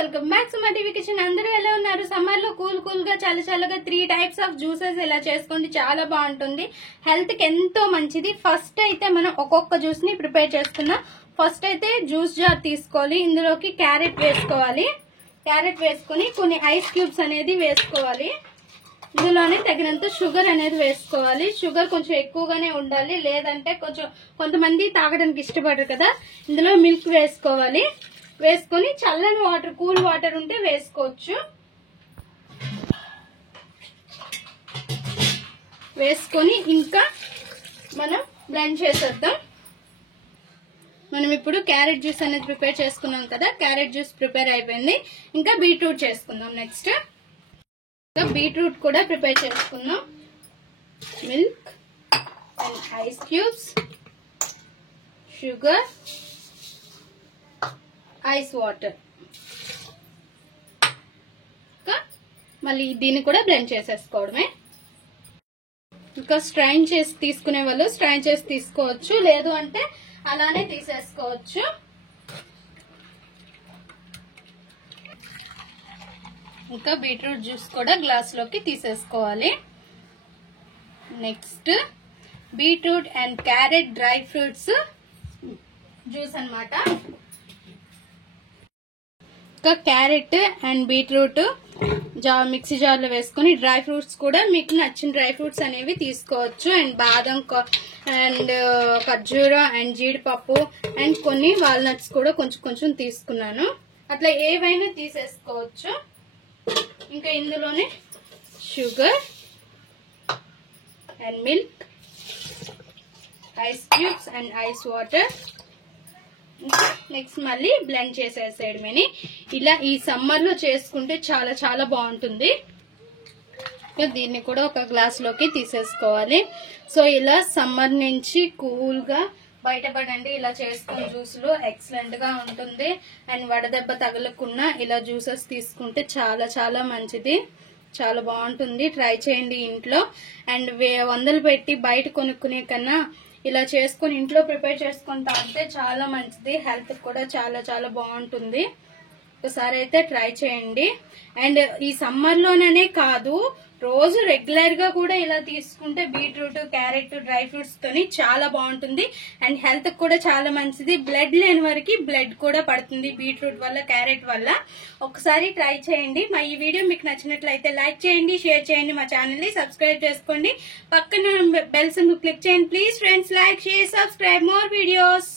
Welcome back to my TV kitchen. అందరూ ఎలా ఉన్నారు? సమ్మర్ లో కూల్ గా చల్లగా 3 టైప్స్ ఆఫ్ జ్యూసెస్ ఇలా చేసుకోండి, చాలా బాగుంటుంది. హెల్త్ కి ఎంతో మంచిది. ఫస్ట్ అయితే మనం ఒక్కొక్క జ్యూస్ ని ప్రిపేర్ చేసుకుందాం. ఫస్ట్ అయితే జ్యూస్ జార్ తీసుకోవాలి. ఇందులోకి క్యారెట్ వేసుకోవాలి. క్యారెట్ వేసుకుని కొన్ని ఐస్ క్యూబ్స్ అనేది వేసుకోవాలి. ఇందులోనే తగినంత షుగర్ అనేది వేసుకోవాలి. షుగర్ కొంచెం ఎక్కువగానే ఉండాలి, లేదంటే కొంచెం కొంతమంది తాగడానికి ఇష్టపడరు కదా. ఇందులో మిల్క్ వేసుకోవాలి. వేసుకొని చల్లని వాటర్, కూల్ వాటర్ ఉంటే వేసుకోవచ్చు. వేసుకొని ఇంకా మనం బ్లెండ్ చేసేద్దాం. మనం ఇప్పుడు క్యారెట్ జ్యూస్ అనేది ప్రిపేర్ చేసుకున్నాం కదా. క్యారెట్ జ్యూస్ ప్రిపేర్ అయిపోయింది. ఇంకా బీట్రూట్ చేసుకుందాం. నెక్స్ట్ బీట్రూట్ కూడా ప్రిపేర్ చేసుకుందాం. Milk and ice cubes, sugar, ice water. మళ్ళీ దీన్ని కూడా బ్లెండ్ చేసేసుకోవడమే. ఇంకా స్ట్రైన్ చేసి తీసుకునే వాళ్ళు స్ట్రైన్ చేసి తీసుకోవచ్చు, లేదు అంటే అలానే తీసేసుకోవచ్చు. ఇంకా బీట్రూట్ జ్యూస్ కూడా గ్లాస్ లోకి తీసేసుకోవాలి. Next beetroot and carrot dry fruits juice అన్నమాట. ఇంకా carrot and beetroot mixie jar లో వేసుకుని డ్రై ఫ్రూట్స్ కూడా మీకు నచ్చిన డ్రై ఫ్రూట్స్ అనేవి తీసుకోవచ్చు. అండ్ బాదం అండ్ ఖర్జూరా అండ్ జీడిపప్పు అండ్ కొన్ని వాల్నట్స్ కూడా కొంచెం తీసుకున్నాను. అట్లా ఏవైనా తీసేసుకోవచ్చు. ఇంకా ఇందులోనే sugar and milk, ice cubes and ice water. Next మళ్ళీ బ్లెండ్ చేసేసేయడమేని. ఇలా ఈ సమ్మర్ లో చేసుకుంటే చాలా బాగుంటుంది. దీన్ని కూడా ఒక గ్లాస్ లోకి తీసేసుకోవాలి. సో ఇలా సమ్మర్ నుంచి కూల్ గా బయటపడండి. ఇలా చేసుకున్న జ్యూసులు ఎక్సలెంట్ గా ఉంటుంది. అండ్ వడదెబ్బ తగలకుండా ఇలా జ్యూసెస్ తీసుకుంటే చాలా మంచిది, చాలా బాగుంటుంది. ట్రై చేయండి ఇంట్లో. అండ్ వందలు పెట్టి బయట కొనుక్కునే కన్నా ఇలా చేసుకుని ఇంట్లో ప్రిపేర్ చేసుకుని తాగితే చాలా మంచిది. హెల్త్ కూడా చాలా బాగుంటుంది. ఒకసారి అయితే ట్రై చేయండి. అండ్ ఈ సమ్మర్ లోనే కాదు, రోజు రెగ్యులర్ గా కూడా ఇలా తీసుకుంటే బీట్రూట్, క్యారెట్, డ్రై ఫ్రూట్స్ తోని చాలా బాగుంటుంది. అండ్ హెల్త్ కూడా చాలా మంచిది. బ్లడ్ లేని వారికి బ్లడ్ కూడా పడుతుంది బీట్రూట్ వల్ల, క్యారెట్ వల్ల. ఒకసారి ట్రై చేయండి. మా ఈ వీడియో మీకు నచ్చినట్లయితే లైక్ చేయండి, షేర్ చేయండి, మా ఛానల్ ని సబ్స్క్రైబ్ చేసుకోండి. పక్కన బెల్ సింబల్ క్లిక్ చేయండి. Please friends, like, share, subscribe more videos.